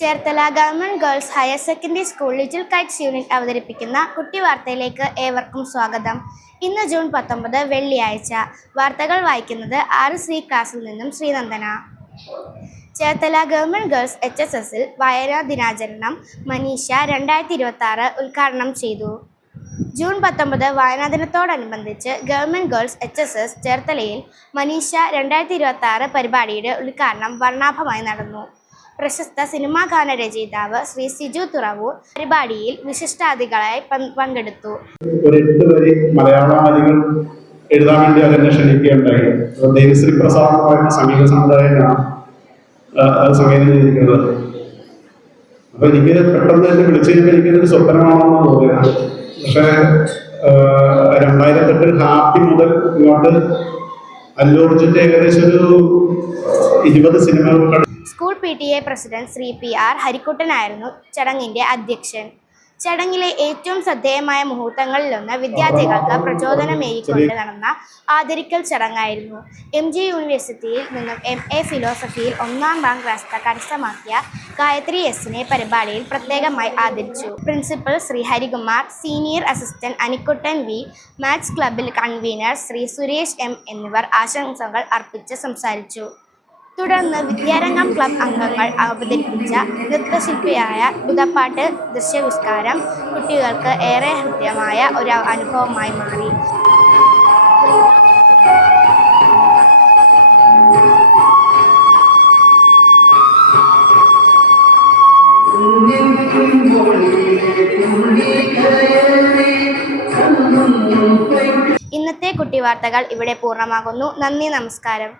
Cherthala government girls higher secondary school little Kites unit അവതരിപ്പിക്കുന്ന കുട്ടി വാർത്തയിലേക്ക് ഏവർക്കും സ്വാഗതം. ഇന്ന് ജൂൺ 19 വെള്ളിയാഴ്ച. വാർത്തകൾ വായിക്കുന്നത് ശ്രീ ക്ലാസ്സിൽ നിന്നും ശ്രീനന്ദന. ചേർത്തല ഗവൺമെന്റ് ഗേൾസ് HSSൽ വായനാ ദിനാചരണം മനീഷ 2026 ഉദ്ഘാടനം ചെയ്തു. ജൂൺ 19 വായനാ ദിനത്തോടനുബന്ധിച്ച് ഗവൺമെന്റ് ഗേൾസ് HSS ചേർത്തലയിൽ മനീഷ 2026 പരിപാടിയുടെ ഉദ്ഘാടനം വർണ്ണാഭമായി നടന്നു. പ്രശസ്ത സിനിമാ ഗാന രചയിതാവ് ശ്രീ സിജു തുറവൂർ പരിപാടിയിൽ വിശിഷ്ടാതിഥികളായി പങ്കെടുത്തു. ഒരു 8 വരി മലയാളം വരികൾ എഴുതാൻ വേണ്ടി അതെന്നെ ക്ഷണിക്കുകയുണ്ടായി. ദേവിശ്രീ പ്രസാദ് എന്ന് പറയുന്ന സംഗീത സംവിധായകനാണ് സംഗീതം ചെയ്തിരിക്കുന്നത്. അപ്പൊ എനിക്ക് പെട്ടെന്ന് എന്നെ വിളിച്ചു കഴിഞ്ഞാൽ എനിക്കൊരു സ്വപ്നമാണെന്ന് തോന്നിയത്. പക്ഷേ 2008 ഹാപ്പി മുതൽ ഇങ്ങോട്ട് അല്ലു അർജുന്റെ ഏകദേശം ഒരു 20 സിനിമകൾ. School PTA president Shri PR ഹരിക്കുട്ടനായിരുന്നു ചടങ്ങിന്റെ അധ്യക്ഷൻ. ചടങ്ങിലെ ഏറ്റവും ശ്രദ്ധേയമായ മുഹൂർത്തങ്ങളിലൊന്ന് വിദ്യാർത്ഥികൾക്ക് പ്രചോദനമേകിക്കൊണ്ട് നടന്ന ആദരിക്കൽ ചടങ്ങായിരുന്നു. MG യൂണിവേഴ്സിറ്റിയിൽ നിന്നും MA ഫിലോസഫിയിൽ 1ാം റാങ്ക് കരസ്ഥമാക്കിയ ഗായത്രി S-നെ പരിപാടിയിൽ പ്രത്യേകമായി ആദരിച്ചു. Principal Shri Harikumar, senior assistant Anikuttan V, maths ക്ലബിൽ കൺവീനർ ശ്രീ സുരേഷ് M എന്നിവർ ആശംസകൾ അർപ്പിച്ച് സംസാരിച്ചു. തുടർന്ന് വിദ്യാരംഗം ക്ലബ് അംഗങ്ങൾ അവതരിപ്പിച്ച നൃത്തശില്പിയായ പുതപ്പാട്ട് ദൃശ്യാവിഷ്കാരം കുട്ടികൾക്ക് ഏറെ ഹൃദ്യമായ ഒരു അനുഭവമായി മാറി. ഇന്നത്തെ കുട്ടി വാർത്തകൾ ഇവിടെ പൂർണ്ണമാകുന്നു. നന്ദി, നമസ്കാരം.